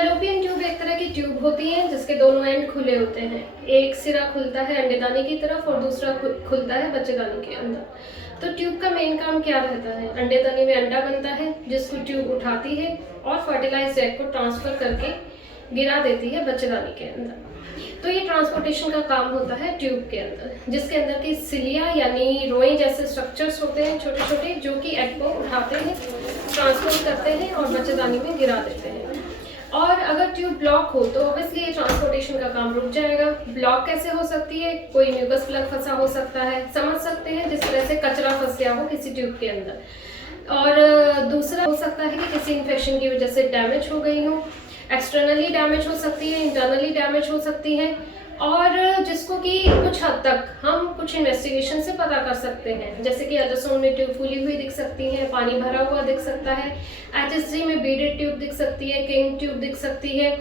Fallopian tube एक तरह की ट्यूब होती है जिसके दोनों एंड खुले होते हैं। एक सिरा खुलता है अंडेदानी की तरफ और दूसरा खुलता है बच्चेदानी के अंदर। तो ट्यूब का मेन काम क्या रहता है? अंडेदानी में अंडा बनता है जिसको ट्यूब उठाती है और फर्टिलाइज्ड एग को ट्रांसफर करके गिरा देती है बच्चेदानी के अंदर। तो ये ट्रांसपोर्टेशन का काम होता है ट्यूब के अंदर, जिसके अंदर की सिलिया यानी रोए जैसे स्ट्रक्चर्स होते हैं छोटे छोटे, जो कि एग को उठाते हैं, ट्रांसपोर्ट करते हैं और बच्चेदानी में गिरा देते हैं। और अगर ट्यूब ब्लॉक हो तो ऑब्वियसली ये ट्रांसपोर्टेशन का काम रुक जाएगा। ब्लॉक कैसे हो सकती है? कोई म्यूकस प्लग फंसा हो सकता है, समझ सकते हैं, जिस तरह से कचरा फंस गया हो किसी ट्यूब के अंदर। और दूसरा हो सकता है कि किसी इन्फेक्शन की वजह से डैमेज हो गई हो, एक्सटर्नली डैमेज हो सकती है, इंटरनली डैमेज हो सकती है, और जिसको कि कुछ हद तक हम कुछ इन्वेस्टिगेशन से पता कर सकते हैं। जैसे कि अल्ट्रासाउंड में ट्यूब फूली हुई दिख सकती है, पानी भरा हुआ दिख सकता है, HSG में बीडेड ट्यूब दिख सकती है, किंग ट्यूब दिख सकती है,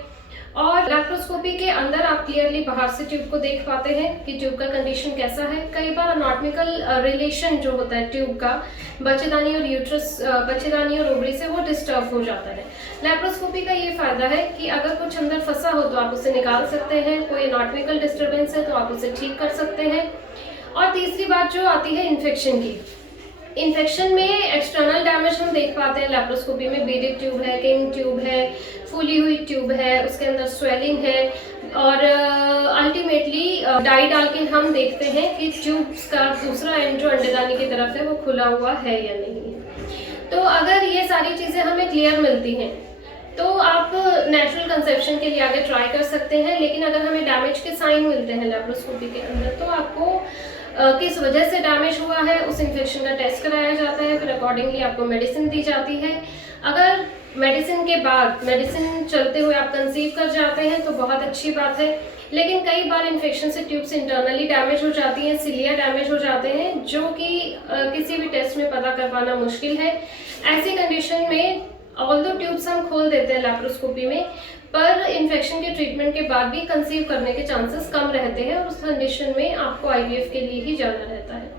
और लैप्रोस्कोपी के अंदर आप क्लियरली बाहर से ट्यूब को देख पाते हैं कि ट्यूब का कंडीशन कैसा है। कई बार अनाटॉमिकल रिलेशन जो होता है ट्यूब का बच्चेदानी और यूट्रस, बच्चेदानी और ओवरी से, वो डिस्टर्ब हो जाता है। लैप्रोस्कोपी का ये फायदा है कि अगर कुछ अंदर फंसा हो तो आप उसे निकाल सकते हैं, कोई अनाटॉमिकल डिस्टर्बेंस है तो आप उसे ठीक कर सकते हैं। और तीसरी बात जो आती है इन्फेक्शन की, इन्फेक्शन में एक्सटर्नल डैमेज हम देख पाते हैं लैप्रोस्कोपी में। बीडेड ट्यूब है, किंग ट्यूब है, फूली हुई ट्यूब है, उसके अंदर स्वेलिंग है, और अल्टीमेटली डाई डाल के हम देखते हैं कि ट्यूब्स का दूसरा एंड जो अंडेदानी की तरफ है वो खुला हुआ है या नहीं है। तो अगर ये सारी चीज़ें हमें क्लियर मिलती हैं तो आप नेचुरल कंसेप्शन के लिए आगे ट्राई कर सकते हैं। लेकिन अगर हमें डैमेज के साइन मिलते हैं लैप्रोस्कोपी के अंदर तो आपको किस वजह से डैमेज हुआ है उस इन्फेक्शन का टेस्ट कराया जाता है, फिर अकॉर्डिंगली आपको मेडिसिन दी जाती है। अगर मेडिसिन के बाद, मेडिसिन चलते हुए आप कंसीव कर जाते हैं तो बहुत अच्छी बात है। लेकिन कई बार इन्फेक्शन से ट्यूब्स इंटरनली डैमेज हो जाती हैं, सिलिया डैमेज हो जाते हैं, जो कि किसी भी टेस्ट में पता कर पाना मुश्किल है। ऐसी कंडीशन में ऑल्दो ट्यूब्स हम खोल देते हैं लैप्रोस्कोपी में, पर इन्फेक्शन के ट्रीटमेंट के बाद भी कंसीव करने के चांसेस कम रहते हैं, और उस कंडीशन में आपको IVF के लिए ही जाना रहता है।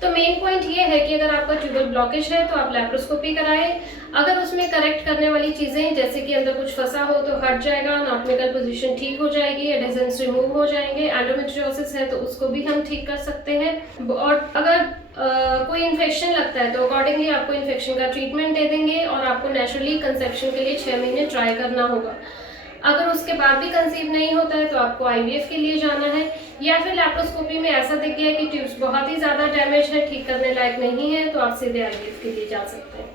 तो मेन पॉइंट ये है कि अगर आपका ट्यूबल ब्लॉकेज है तो आप लैप्रोस्कोपी कराएं। अगर उसमें करेक्ट करने वाली चीज़ें, जैसे कि अंदर कुछ फंसा हो तो हट जाएगा, अनाटॉमिकल पोजीशन ठीक हो जाएगी, एडेजेंस रिमूव हो जाएंगे, एंडोमेट्रियोसिस है तो उसको भी हम ठीक कर सकते हैं। और अगर कोई इन्फेक्शन लगता है तो अकॉर्डिंगली आपको इन्फेक्शन का ट्रीटमेंट दे देंगे, और आपको नेचुरली कंसेप्शन के लिए 6 महीने ट्राई करना होगा। अगर उसके बाद भी कंसीव नहीं होता है तो आपको IVF के लिए जाना है, या फिर लैप्रोस्कोपी में ऐसा दिख गया कि ट्यूब्स बहुत ही ज़्यादा डैमेज है, ठीक करने लायक नहीं है, तो आप सीधे IVF के लिए जा सकते हैं।